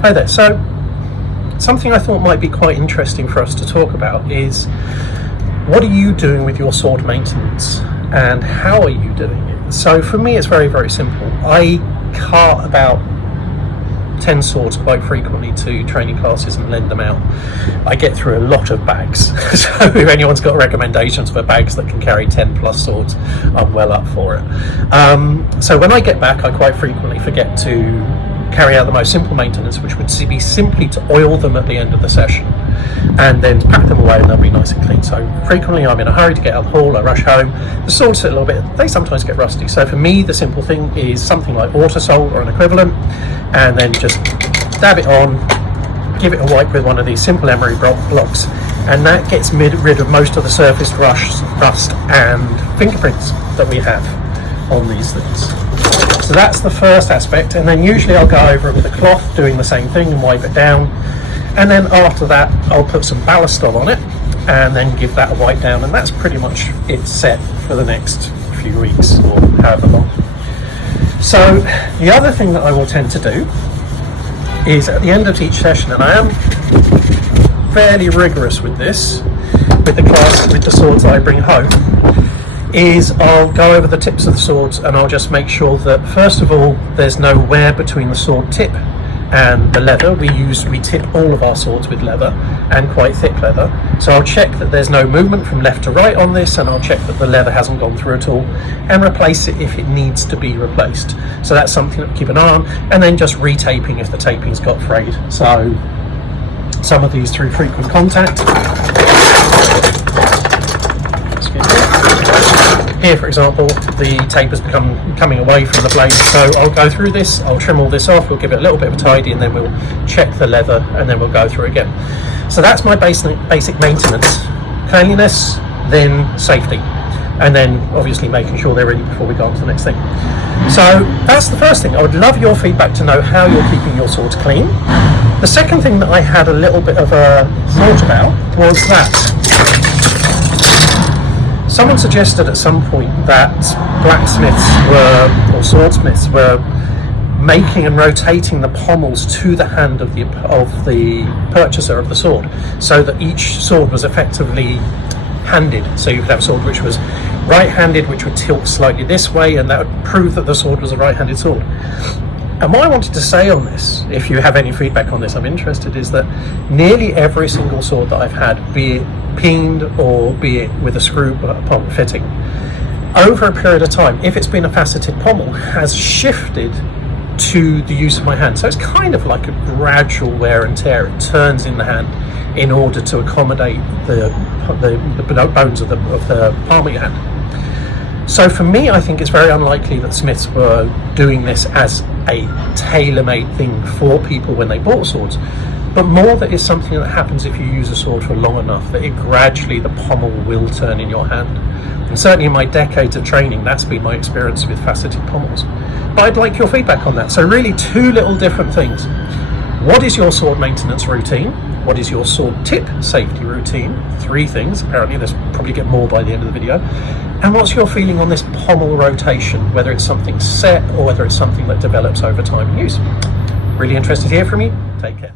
Hi there. So, something I thought might be quite interesting for us to talk about is what are you doing with your sword maintenance and how are you doing it? So, for me, it's very, very simple. I cart about 10 swords quite frequently to training classes and lend them out. I get through a lot of bags, so if anyone's got recommendations for bags that can carry 10 plus swords, I'm well up for it. So when I get back, I quite frequently forget to carry out the most simple maintenance, which would be simply to oil them at the end of the session and then pack them away and they'll be nice and clean. So frequently I'm in a hurry to get out of the hall, I rush home, the swords sit a little bit, they sometimes get rusty. So for me the simple thing is something like Autosol or an equivalent, and then just dab it on, give it a wipe with one of these simple emery blocks, and that gets rid of most of the surface rust and fingerprints that we have on these things. So that's the first aspect, and then usually I'll go over it with a cloth doing the same thing and wipe it down, and then after that I'll put some ballistol on it and then give that a wipe down, and that's pretty much it set for the next few weeks or however long. So the other thing that I will tend to do is at the end of each session, and I am fairly rigorous with this, with the swords that I bring home, is I'll go over the tips of the swords and I'll just make sure that first of all there's no wear between the sword tip and the leather. We tip all of our swords with leather, and quite thick leather, so I'll check that there's no movement from left to right on this, and I'll check that the leather hasn't gone through at all and replace it if it needs to be replaced. So that's something that we keep an eye on, and then just retaping if the taping's got frayed. So some of these through frequent contact. Here, for example, the tape has become coming away from the blade, so I'll go through this, I'll trim all this off, we'll give it a little bit of a tidy, and then we'll check the leather, and then we'll go through again. So that's my basic maintenance. Cleanliness, then safety, and then obviously making sure they're ready before we go on to the next thing. So that's the first thing. I would love your feedback to know how you're keeping your swords clean. The second thing that I had a little bit of a thought about was that someone suggested at some point that blacksmiths or swordsmiths were making and rotating the pommels to the hand of the purchaser of the sword, so that each sword was effectively handed. So you could have a sword which was right-handed, which would tilt slightly this way, and that would prove that the sword was a right-handed sword. And what I wanted to say on this, if you have any feedback on this, I'm interested, is that nearly every single sword that I've had, be it peened or be it with a screw pommel fitting, over a period of time, if it's been a faceted pommel, has shifted to the use of my hand. So it's kind of like a gradual wear and tear. It turns in the hand in order to accommodate the bones of the palm of your hand. So for me, I think it's very unlikely that smiths were doing this as a tailor-made thing for people when they bought swords, but more that is something that happens if you use a sword for long enough, that it gradually, the pommel will turn in your hand. And certainly in my decades of training, that's been my experience with faceted pommels. But I'd like your feedback on that. So really two little different things. What is your sword maintenance routine? What is your sword tip safety routine? 3 things, apparently there's probably get more by the end of the video. And what's your feeling on this pommel rotation, whether it's something set or whether it's something that develops over time and use? Really interested to hear from you. Take care.